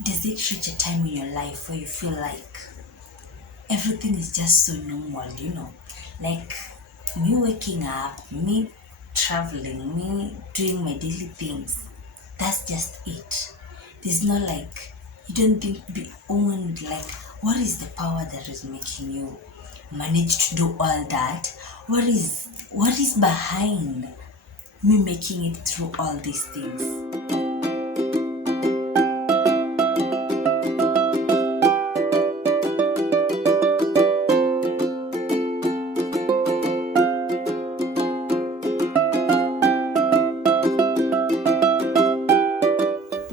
Does it reach a time in your life where you feel like everything is just so normal? Like me waking up, me traveling, me doing my daily things. That's just it. There's not like you don't think beyond like what is the power that is making you manage to do all that? What is behind me making it through all these things?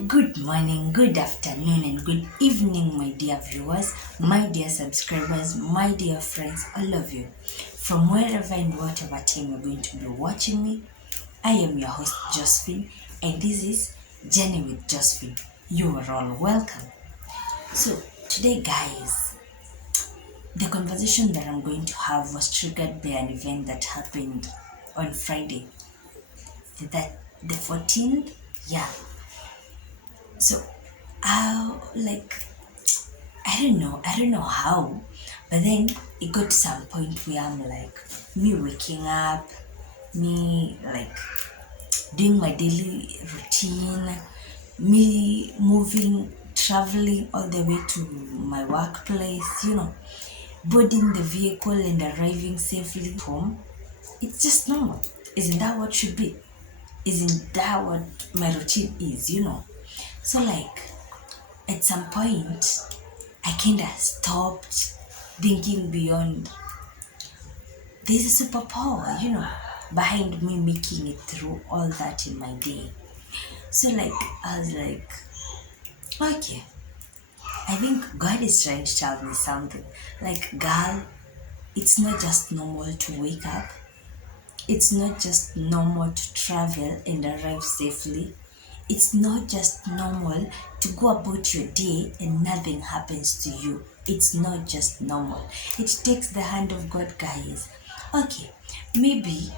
Good morning, good afternoon, and good evening, my dear viewers, my dear subscribers, my dear friends, all of you. From wherever and whatever time you're going to be watching me, I am your host, Josephine, and this is Journey with Josephine. You are all welcome. So, today, guys, the conversation that I'm going to have was triggered by an event that happened on Friday, the 14th. Yeah. So, like I don't know how, but then it got to some point where I'm like, me waking up, me like doing my daily routine, me moving, traveling all the way to my workplace, boarding the vehicle and arriving safely home. It's just normal. Isn't that what should be? Isn't that what my routine is? So, like, at some point, I kind of stopped thinking beyond. There's a superpower, behind me making it through all that in my day. So, like, I was like, okay, I think God is trying to tell me something. Like, girl, it's not just normal to wake up, it's not just normal to travel and arrive safely. It's not just normal to go about your day and nothing happens to you. It's not just normal. It takes the hand of God, guys. Okay, maybe,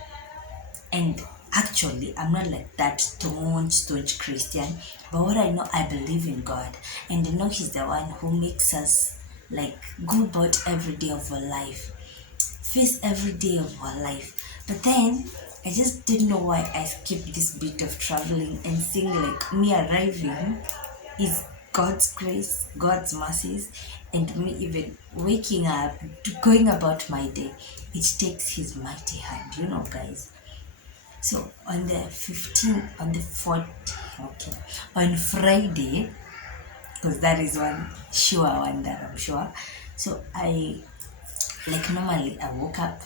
and actually, I'm not like that staunch Christian, but what I know, I believe in God, and I know He's the one who makes us like go about every day of our life, face every day of our life. But then I just didn't know why I skipped this bit of traveling and seeing like me arriving is God's grace, God's mercies, and me even waking up, going about my day. It takes His mighty hand, guys. So on the 15th, on the 4th, okay, on Friday, because that is one sure one that I'm sure. So I like normally I woke up,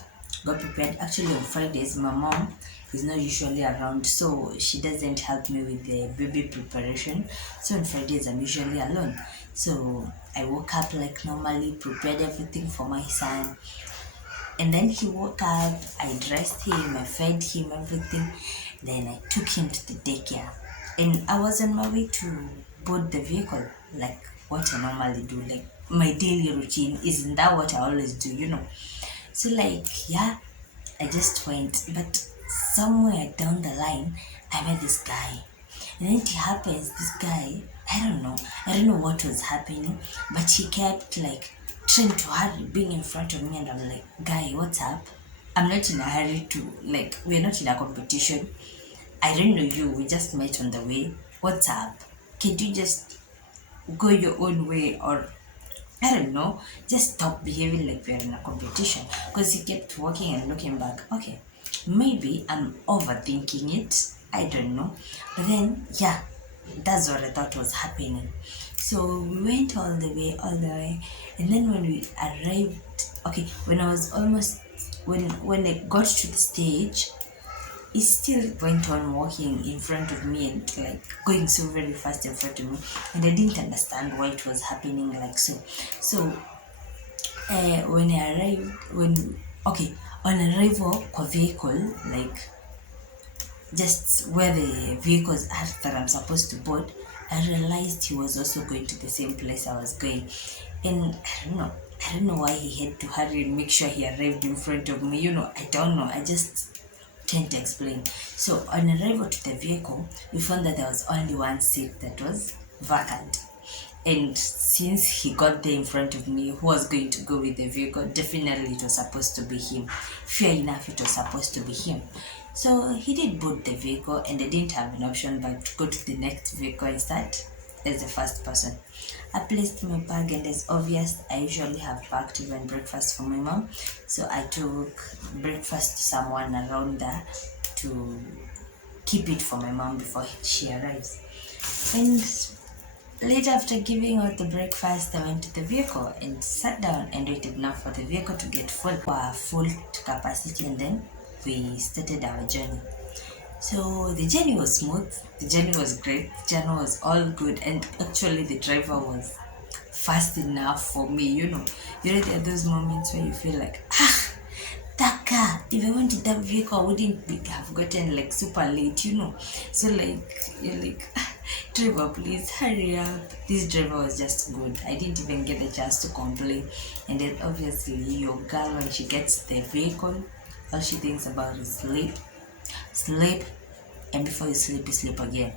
got prepared. Actually on Fridays my mom is not usually around, so she doesn't help me with the baby preparation. So on Fridays I'm usually alone. So I woke up like normally, prepared everything for my son. And then he woke up, I dressed him, I fed him everything. Then I took him to the daycare. And I was on my way to board the vehicle, like what I normally do, like my daily routine. Isn't that what I always do? So, like, yeah, I just went. But somewhere down the line, I met this guy. And then it happens, this guy, I don't know what was happening, but he kept like trying to hurry, being in front of me, and I'm like, guy, what's up? I'm not in a hurry to, like, we're not in a competition. I don't know you, we just met on the way. What's up? Can you just go your own way, or I don't know, just stop behaving like we're in a competition? Because he kept walking and looking back. Okay, maybe I'm overthinking it. I don't know. But then, yeah, that's what I thought was happening. So we went all the way. And then when we arrived, okay, when I was almost, when I got to the stage, he still went on walking in front of me and like going so very fast in front of me, and I didn't understand why it was happening like so. So when I arrived, on arrival kwa vehicle, like just where the vehicles are that I'm supposed to board, I realized he was also going to the same place I was going. And I don't know why he had to hurry and make sure he arrived in front of me. I don't know. I just can't explain. So on arrival to the vehicle, we found that there was only one seat that was vacant. And since he got there in front of me, who was going to go with the vehicle? Definitely it was supposed to be him. Fair enough, it was supposed to be him. So he did board the vehicle, and I didn't have an option but to go to the next vehicle and start as the first person. I placed my bag, and as obvious, I usually have packed even breakfast for my mom. So I took breakfast to someone around there to keep it for my mom before she arrives. And later, after giving out the breakfast, I went to the vehicle and sat down and waited now for the vehicle to get full to capacity, and then we started our journey. So the journey was smooth, the journey was great, the journey was all good, and actually the driver was fast enough for me. There are those moments where you feel like, that car, if I went in that vehicle, I wouldn't have gotten like super late. So like, you're like, driver, please hurry up. This driver was just good. I didn't even get the chance to complain. And then obviously, your girl, when she gets the vehicle, all she thinks about is sleep, and before you sleep again.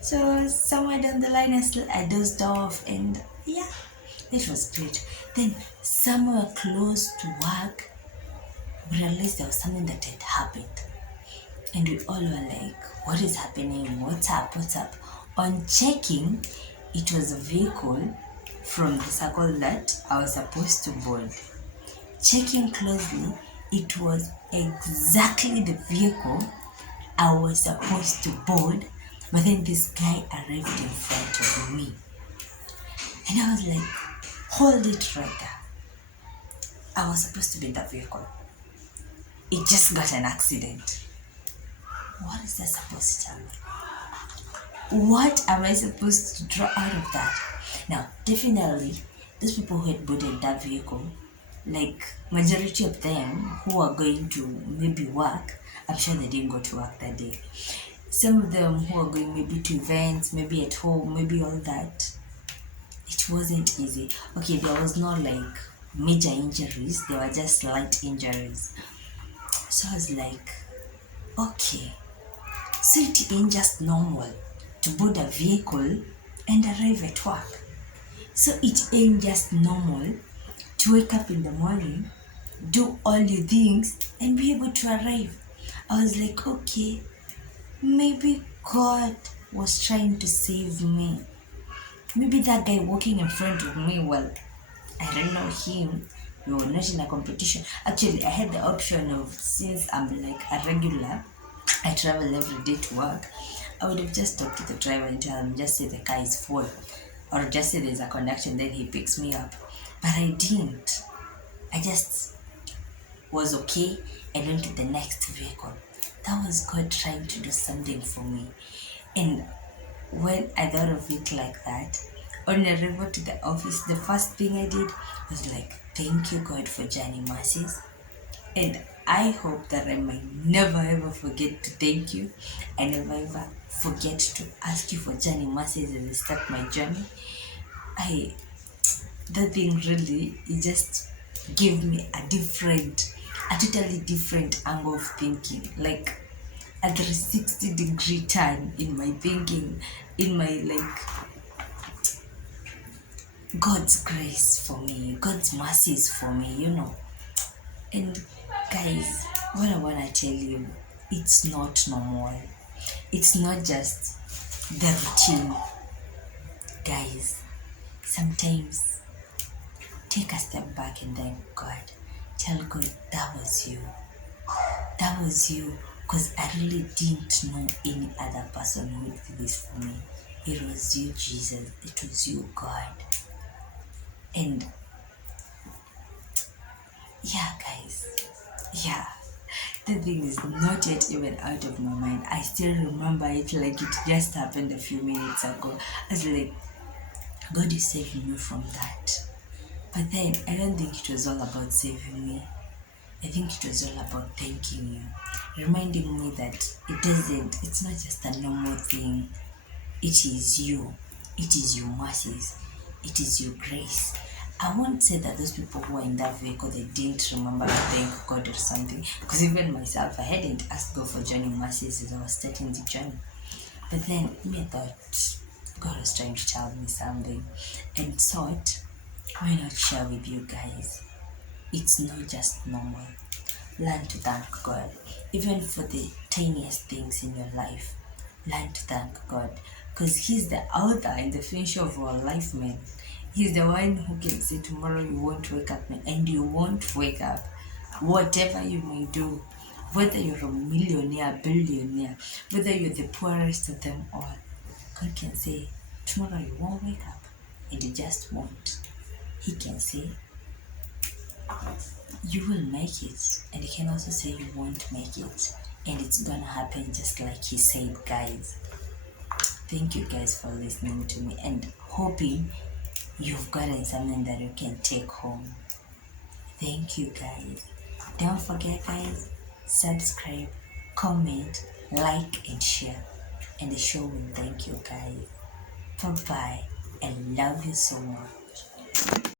So somewhere down the line, I dozed off, and yeah, it was great. Then somewhere close to work, we realized there was something that had happened, and we all were like, what is happening? What's up? On checking, it was a vehicle from the circle that I was supposed to board. Checking closely, it was exactly the vehicle I was supposed to board, but then this guy arrived in front of me. And I was like, hold it right there. I was supposed to be in that vehicle. It just got an accident. What is that supposed to tell me? What am I supposed to draw out of that? Now, definitely, those people who had boarded that vehicle, like majority of them who are going to maybe work, I'm sure they didn't go to work that day. Some of them who are going maybe to events, maybe at home, maybe all that, it wasn't easy. Okay, there was not like major injuries, there were just slight injuries. So I was like, okay, so it ain't just normal to board a vehicle and arrive at work. So it ain't just normal to wake up in the morning, do all your things, and be able to arrive. I was like, okay, maybe God was trying to save me. Maybe that guy walking in front of me, well, I don't know him. We were not in a competition. Actually, I had the option of, since I'm like a regular, I travel every day to work, I would have just talked to the driver and tell him, just say the car is full, or just say there's a connection, then he picks me up. But I didn't. I just was okay and went to the next vehicle. That was God trying to do something for me. And when I thought of it like that, on arrival to the office, the first thing I did was like, thank you God for journey mercies. And I hope that I might never ever forget to thank you. I never ever forget to ask you for journey mercies as I start my journey. That thing really, it just gave me a totally different angle of thinking. Like a 360-degree turn in my thinking, in my like God's grace for me, God's mercies for me. And guys, what I want to tell you, it's not normal. It's not just the routine. Guys, sometimes take a step back and thank God. Tell God that was you. That was you. Because I really didn't know any other person who would do this for me. It was you, Jesus. It was you, God. And yeah, guys. Yeah. The thing is not yet even out of my mind. I still remember it like it just happened a few minutes ago. I was like, God is saving me from that. But then I don't think it was all about saving me. I think it was all about thanking you, reminding me that it's not just a normal thing. It is you. It is your mercies. It is your grace. I won't say that those people who were in that vehicle, they didn't remember to thank God or something. Because even myself, I hadn't asked God for journey mercies as I was starting the journey. But then me thought, God was trying to tell me something, and thought, why not share with you guys? It's not just normal. Learn to thank God, even for the tiniest things in your life. Learn to thank God, because He's the author and the finisher of our life, man. He's the one who can say tomorrow you won't wake up, man, and you won't wake up. Whatever you may do, whether you're a millionaire, billionaire, whether you're the poorest of them all, God can say tomorrow you won't wake up, and you just won't. He can say you will make it, and He can also say you won't make it, and it's gonna happen just like He said, guys. Thank you guys for listening to me, and hoping you've gotten something that you can take home. Thank you guys. Don't forget, guys, subscribe, comment, like, and share, and the show will thank you guys. Bye bye. I love you so much.